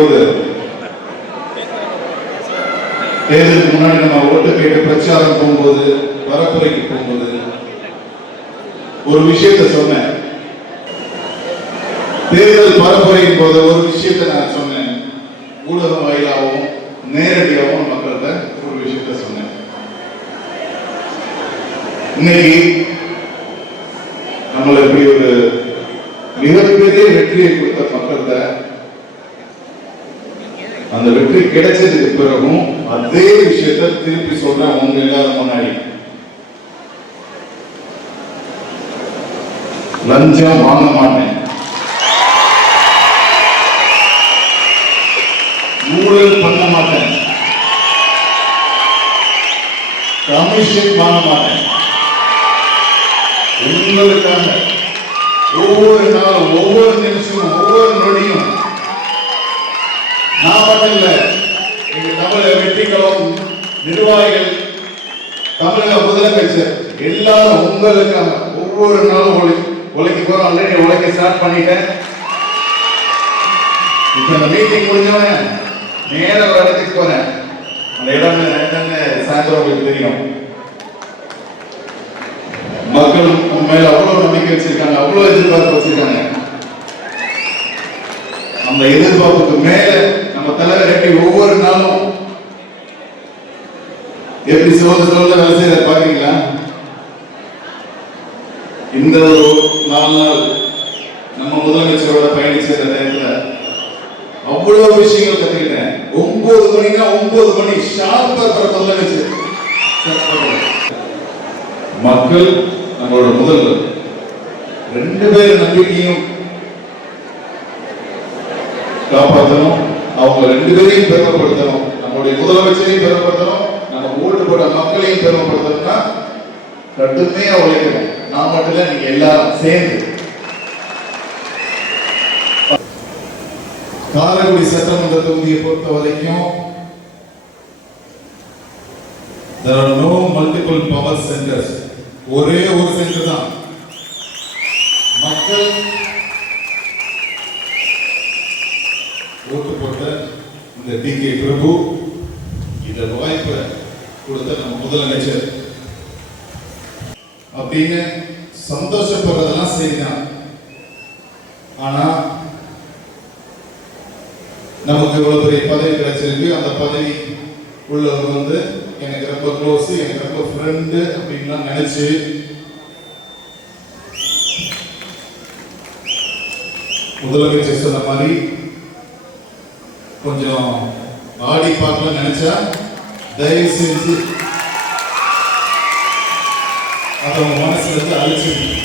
போது தேர்தலுக்கு முன்னாடி நம்ம ஓட்டு கேட்டு பிரச்சாரம் போகும்போது, பரப்புரைக்கு போகும்போது ஒரு விஷயத்தை சொன்னேன். தேர்தல் பரப்புரையின் போது ஒரு விஷயத்தை நான் சொன்னேன். ஊடகம் வாயிலாகவும் நேரடியாகவும் மக்கள்கிட்ட ஒரு விஷயத்தை சொன்னேன். இன்னைக்கு நம்மள இப்படி ஒரு மிகப்பெரிய வெற்றியை கொடுத்த மக்கள்கிட்ட அந்த வெற்றி கிடைச்சதுக்கு பிறகும் அதே விஷயத்தை திருப்பி சொல்றேன் உங்க எல்லாரும் முன்னாடி. லஞ்சம் வாங்க மாட்டேன், ஊழல் பண்ண மாட்டேன், கமிஷன் வாங்க மாட்டேன். உங்களுக்காக ஒவ்வொரு நாளும், ஒவ்வொரு நிமிஷமும், ஒவ்வொரு நொடியும் நான் மட்டும் இல்ல, எங்க தமிழக வெற்றிகளும் நிர்வாகிகள், தமிழக முதலமைச்சர் எல்லாரும் உங்களுக்காக ஒவ்வொரு நாளும் உழைக்க போறோம். ஆல்ரெடி உழைக்க ஸ்டார்ட் பண்ணிட்டேன். இப்ப இந்த மீட்டிங் முடிஞ்சவன நேர ஒரு இடத்துக்கு போறேன். அந்த இடம் சாயந்தரம் உங்களுக்கு தெரியும். மக்கள் மேல அவ்வளவு நம்பிக்கை வச்சிருக்காங்க, அவ்வளவு எதிர்பார்ப்பு வச்சிருக்காங்க. அந்த எதிர்பார்ப்புக்கு மேல நம்ம தலைவர் எப்படி ஒவ்வொரு நாளும் எப்படி சொல்ல வேலை செய்ய பாக்குறீங்களா? இந்த ஒரு 4 நாள் நம்ம முதலமைச்சரோட பயணிச்ச நேரத்துல அவ்வளவு விஷயங்கள் கத்துக்கிட்டேன். 9 மணினா 9 மணி ஷார்ப்பா முதலமைச்சர். மக்கள் நம்மளோட முதல்வர். 2 பேர் நம்பிக்கையும் காப்பாற்றணும். அவங்க 2 பேரையும் பெருமைப்படுத்தணும். நம்மளுடைய முதலமைச்சரையும் பெருமைப்படுத்தணும், நம்ம ஓட்டு போட்ட மக்களையும் பெருமைப்படுத்தணும்னா கடுமையா உழைக்கணும். நான் மட்டும் இல்ல, நீங்க எல்லாரும் சேர்ந்து. காரைக்குடி சட்டமன்ற தொகுதியை பொறுத்த வரைக்கும் there are no multiple power centers. ஒரே ஒரு சென்டர் தான். மக்கள் ஓட்டு போட்ட இந்த டி.கே. பிரபு இந்த வாய்ப்பை கொடுத்த நம்ம முதலமைச்சர் அப்படின்னு சந்தோஷப்படுறதெல்லாம் சரிதான். ஆனா நமக்கு இவ்வளவு பெரிய பதவி கிடைச்சிருக்கு. அந்த பதவி உள்ளவர் எனக்கு ரொம்ப க்ளோஸ், எனக்கு ரொம்ப ஃப்ரெண்டு அப்படின்லாம் நினைச்சு முதலமைச்சர் சொன்ன மாதிரி கொஞ்சம் ஆடி பார்க்கலாம் நினைச்சா தயவு செஞ்சு அதை உங்க மனசுல இருந்து அழிச்சிருக்கு.